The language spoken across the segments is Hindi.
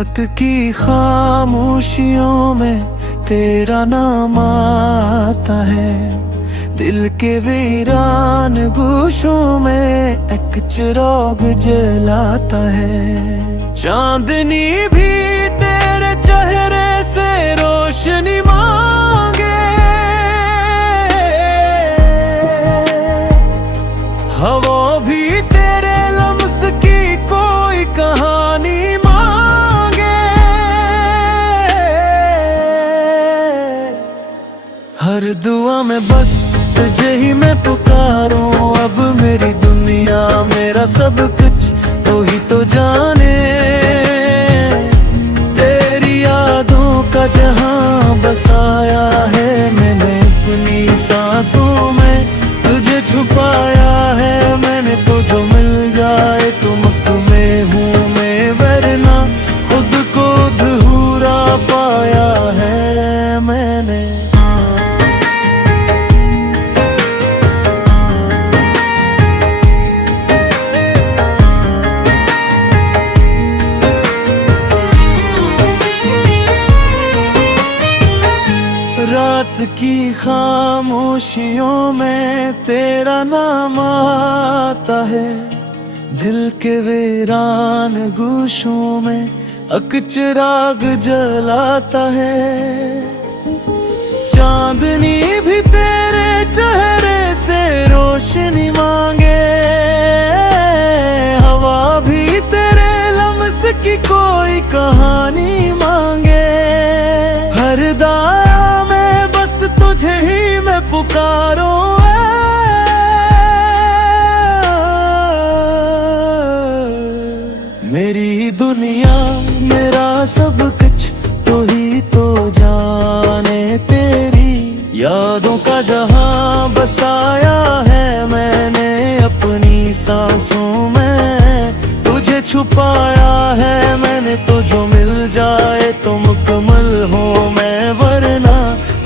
रात की खामोशियों में तेरा नाम आता है, दिल के वीरान गोशों में एक चिराग जलाता है। चांदनी भी तेरे चेहरे से रोशनी मांगे, हवा भी तेरे लम्स की कोई कहानी मांगे। हर दुआ में बस तुझे ही मैं पुकारूं, अब मेरी दुनिया मेरा सब कुछ तू ही तो जाने। तेरी यादों का जहां बसाया है मैंने अपनी सांसों में, तुझे छुपाया है मैंने तो जो मिल जाए तुम में हूँ मैं, वरना खुद को अधूरा पाया है मैंने। रात की खामोशियों में तेरा नाम आता है, दिल के वीरान गोशों में एक चिराग जलाता है। चांदनी भी तेरे चेहरे से रोशनी मांगे, हवा भी तेरे लम्स की कोई कहानी मांगे। हर दाया में बस तुझे ही मैं पुकारूं, मेरी दुनिया मेरा सब कुछ तो ही तो जाने। तेरी यादों का जहां बसाया है मैंने अपनी सांसों में, तुझे छुपाया है मैंने तो जो मिल जाए तो मुकम्मल हो मैं, वरना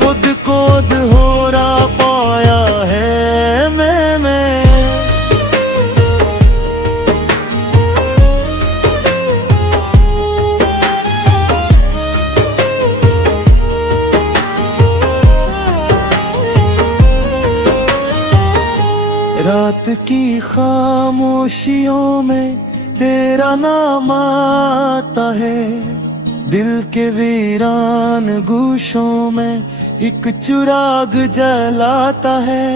खुद को अधूरा पाया है मैंने। रात की खामोशियों में तेरा नाम आता है, दिल के वीरान गोशों में एक चिराग जलाता है।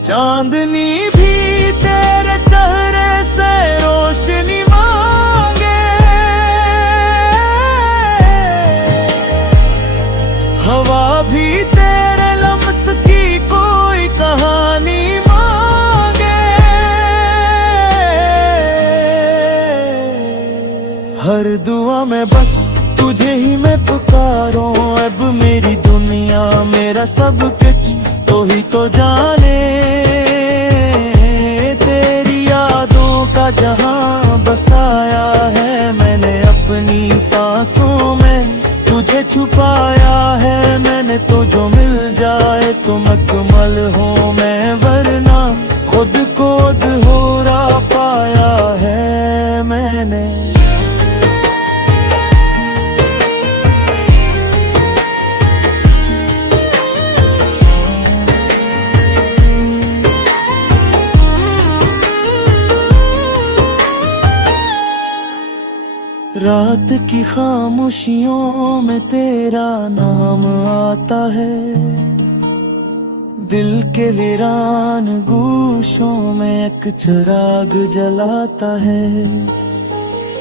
चांदनी भी तेरे चेहरे से रोशनी मांगे, हवा भी तेरे लम्स की कोई कहानी मांगे। हर दुआ में बस तुझे ही मैं पुकारूं, अब मेरी दुनिया मेरा सब कुछ तो ही तो जाने। तेरी यादों का जहां बसाया है मैंने अपनी सांसों में, तुझे छुपाया है मैंने तो जो मिल जाए तो मुकम्मल हो मैं, वरना खुद को अधूरा पाया है मैंने। रात की खामोशियों में तेरा नाम आता है, दिल के वीरान गोशों में एक चिराग जलाता है।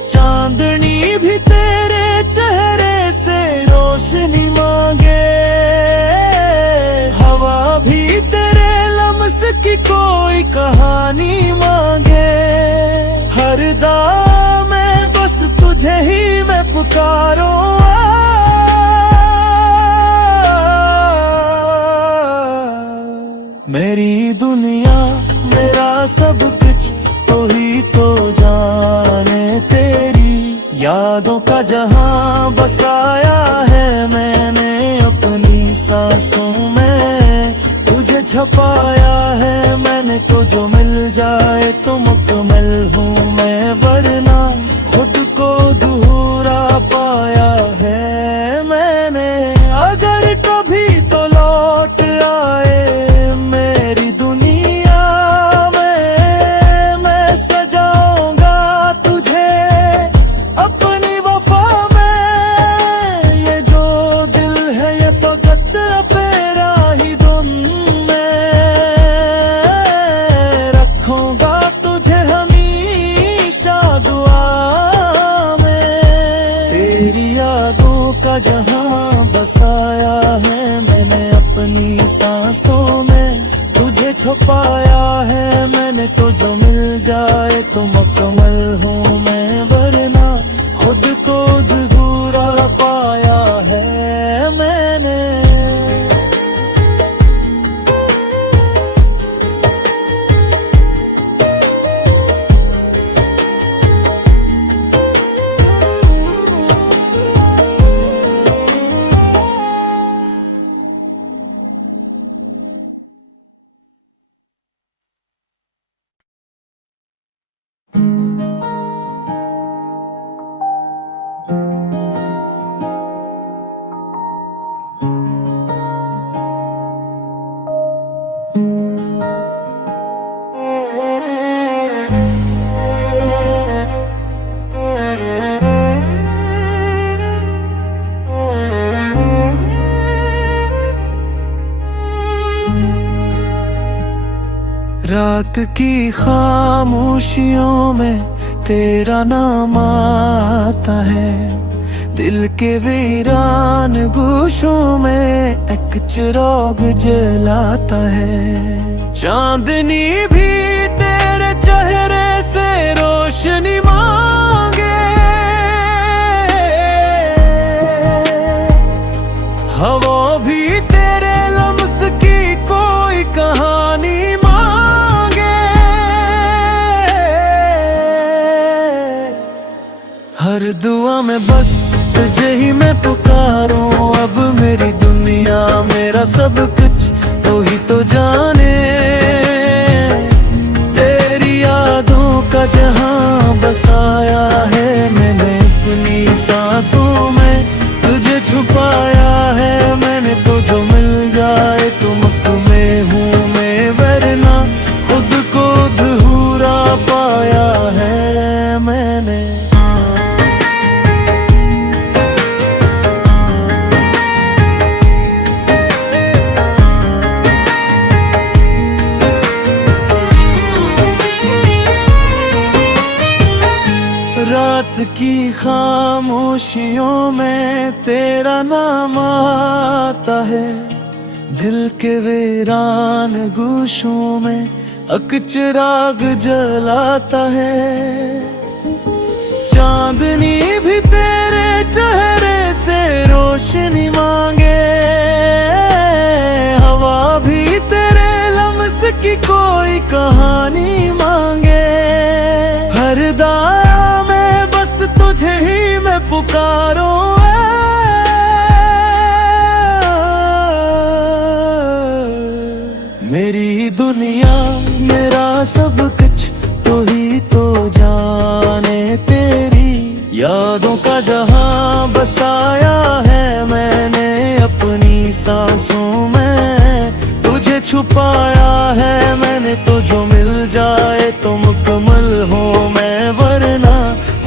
चांदनी भी तेरे चेहरे से रोशनी मांगे, हवा भी तेरे लम्स की कोई कहानी मांगे। हर दाम में बस तुझे ही मैं पुकारूं, मेरी दुनिया मेरा सब कुछ तो ही तो जाने। तेरी यादों का जहां बसाया है मैंने अपनी सांसों में, तुझे छपाया है मैंने तो जो मिल जाए तो मुकम्मल हूँ मैं, वरना खुद को अधूरा का जहां बसाया है मैंने अपनी सांसों में, तुझे छुपाया है मैंने तो जो मिल जाए तो मुकम्मल हूँ मैं, वरना खुद को अधूरा पाया है मैंने। रात की खामोशियों में तेरा नाम आता है, दिल के वीरान गोशों में एक चिराग जलाता है। चांदनी भी तेरे चेहरे से रोशनी मांगे, हवा भी तेरे लम्स की कोई कहानी हर दुआ में बस तुझे ही मैं पुकारूं, अब मेरी दुनिया मेरा सब कुछ तू ही तो जाने। तेरी यादों का जहां बसाया है मैंने अपनी सांसों में, तुझे छुपाया है मैंने तो जो मिल जाए तो में हूँ मैं, वरना खुद को अधूरा पाया है मैंने। रात की खामोशियों में तेरा नाम आता है, दिल के वीरान गोशों में एक चिराग जलाता है। चांदनी भी तेरे चेहरे से रोशनी मांगे, हवा भी तेरे लम्स की कोई कहानी मांगे। हर दाया में बस तुझे ही मैं पुकारूं, मेरी दुनिया मेरा सब कुछ तो ही तो जाने। तेरी यादों का जहां बसाया है मैंने अपनी सांसों में, तुझे छुपाया है मैंने तो जो मिल जाए तो मुकम्मल हूँ मैं, वरना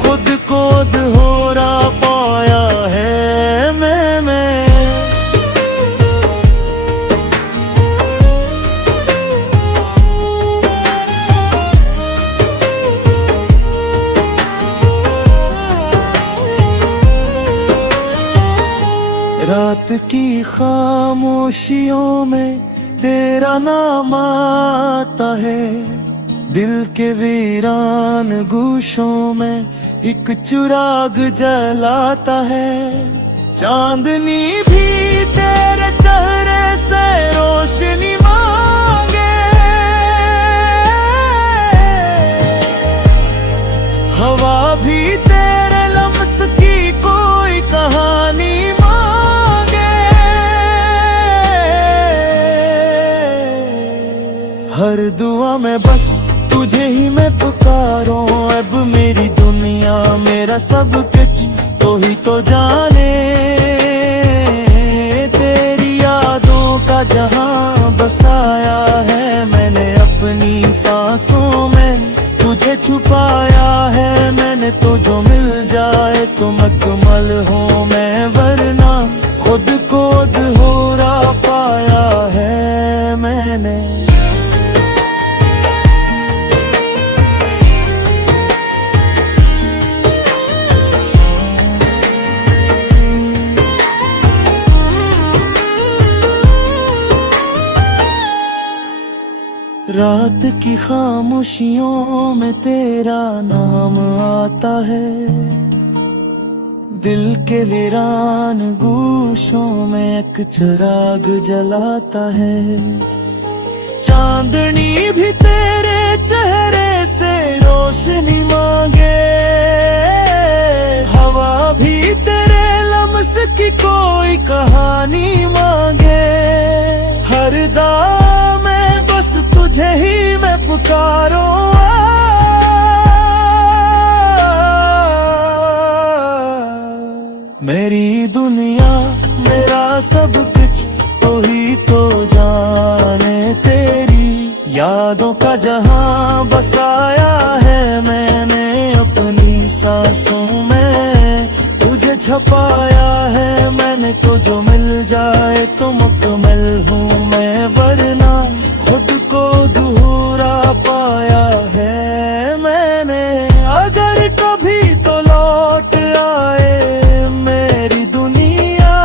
खुद को अधूरा पाया है मैंने। रात की खामोशियों में तेरा नाम आता है, दिल के वीरान गोशों में एक चिराग जलाता है। चांदनी भी तेरे चेहरे से रोशनी मांगे, हवा भी तेरे लम्स की कोई कहानी हर दुआ में बस तुझे ही मैं पुकारूं, अब मेरी दुनिया मेरा सब कुछ तो ही तो जाने। तेरी यादों का जहां बसाया है मैंने अपनी सांसों में, तुझे छुपाया है मैंने तो जो मिल जाए तो मुकम्मल हूँ मैं, वरना खुद को अधूरा पाया है मैंने। रात की खामोशियों में तेरा नाम आता है, दिल के वीरान गूशों में एक चिराग जलाता है। चांदनी भी तेरे चेहरे से रोशनी मांगे, हवा भी तेरे लम्स की कोई कहानी मांगे। हर दाम में बस तुझे ही मैं पुकारूं, मेरी दुनिया मेरा सब कुछ तो ही तो जाने, तेरी यादों का जहां बसाया है मैंने अपनी सांसों में। तुझे छपाया है मैंने तो जो मिल जाए तो मुकम्मल हूँ मैं, वरना खुद को अधूरा पाया है मैंने। अगर कभी तो लौट आए मेरी दुनिया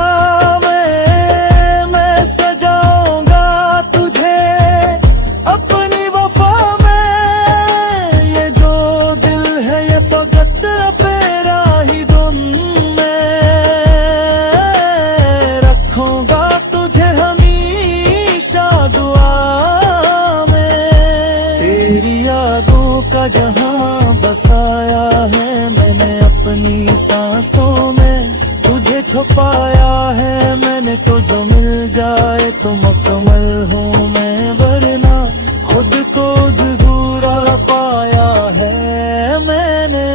में, मैं सजाऊंगा तुझे अपनी वफा में। ये जो दिल है ये फकत तेरा ही धुन में, रखूंगा तुझे हमेशा दुआ में। तेरी यादों का जहां बसाया है मैंने अपनी सांसों में। तुझे छुपाया है मैंने तो जो मिल जाए तो मुकम्मल हूँ मैं, वरना खुद को अधूरा पाया है मैंने।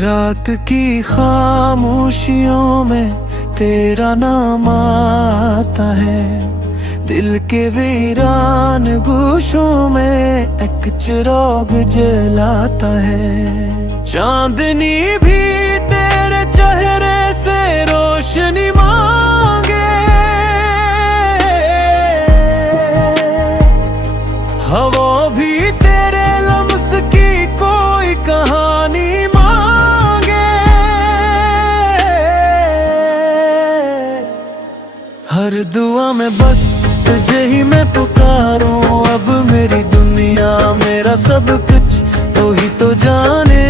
रात की खामोशियों में तेरा नाम आता है, दिल के वीरान गूशों में एक चिराग जलाता है। चांदनी भी तेरे चेहरे से रोशनी मांगे, हवा भी तेरे लम्स की कोई कहानी मांगे। हर दुआ में बस तुझे ही मैं पुकारूं, अब मेरी दुनिया मेरा सब कुछ तो ही तो जाने।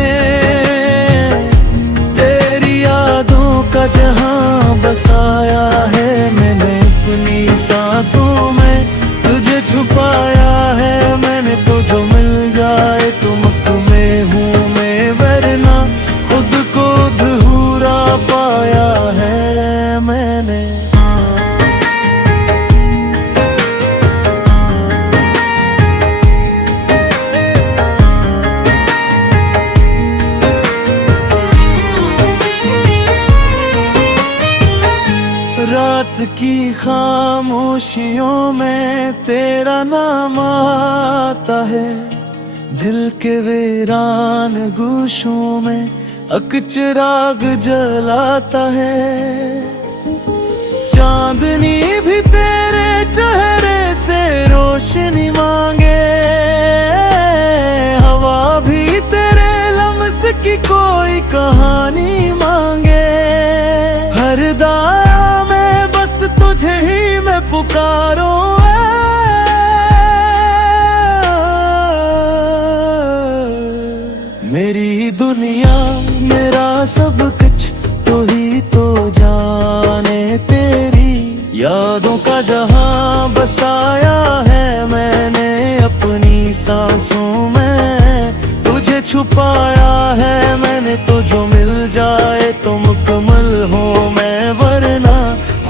तेरी यादों का जहां बसाया है मैंने अपनी सांसों में। तुझे छुपाया है मैंने तो जो मिल जाए तो मुकम्मल हूँ मैं, वरना खुद को अधूरा पाया है मैंने। रात की खामोशियों में तेरा नाम आता है, दिल के वीरान गूशों में एक चिराग जलाता है। चांदनी भी तेरे चेहरे से रोशनी मांगे, हवा भी तेरे लम्स की कोई कहानी मांगे। हर दाम में बस तुझे ही मैं पुकारूं, मेरी दुनिया मेरा सब कुछ तो ही तो जाने। तेरी यादों का जहां बसाया है मैंने अपनी सांसों में। तुझे छुपाया है मैंने तो जो मिल जाए तो मुकम्मल हूँ मैं, वरना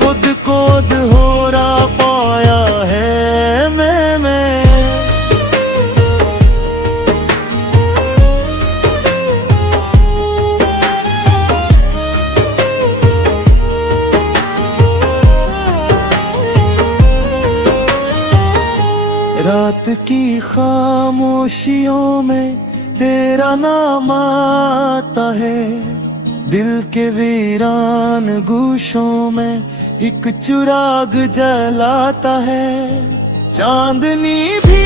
खुद को अधूरा की खामोशियों में तेरा नाम आता है, दिल के वीरान गूशों में एक चिराग जलाता है। चांदनी भी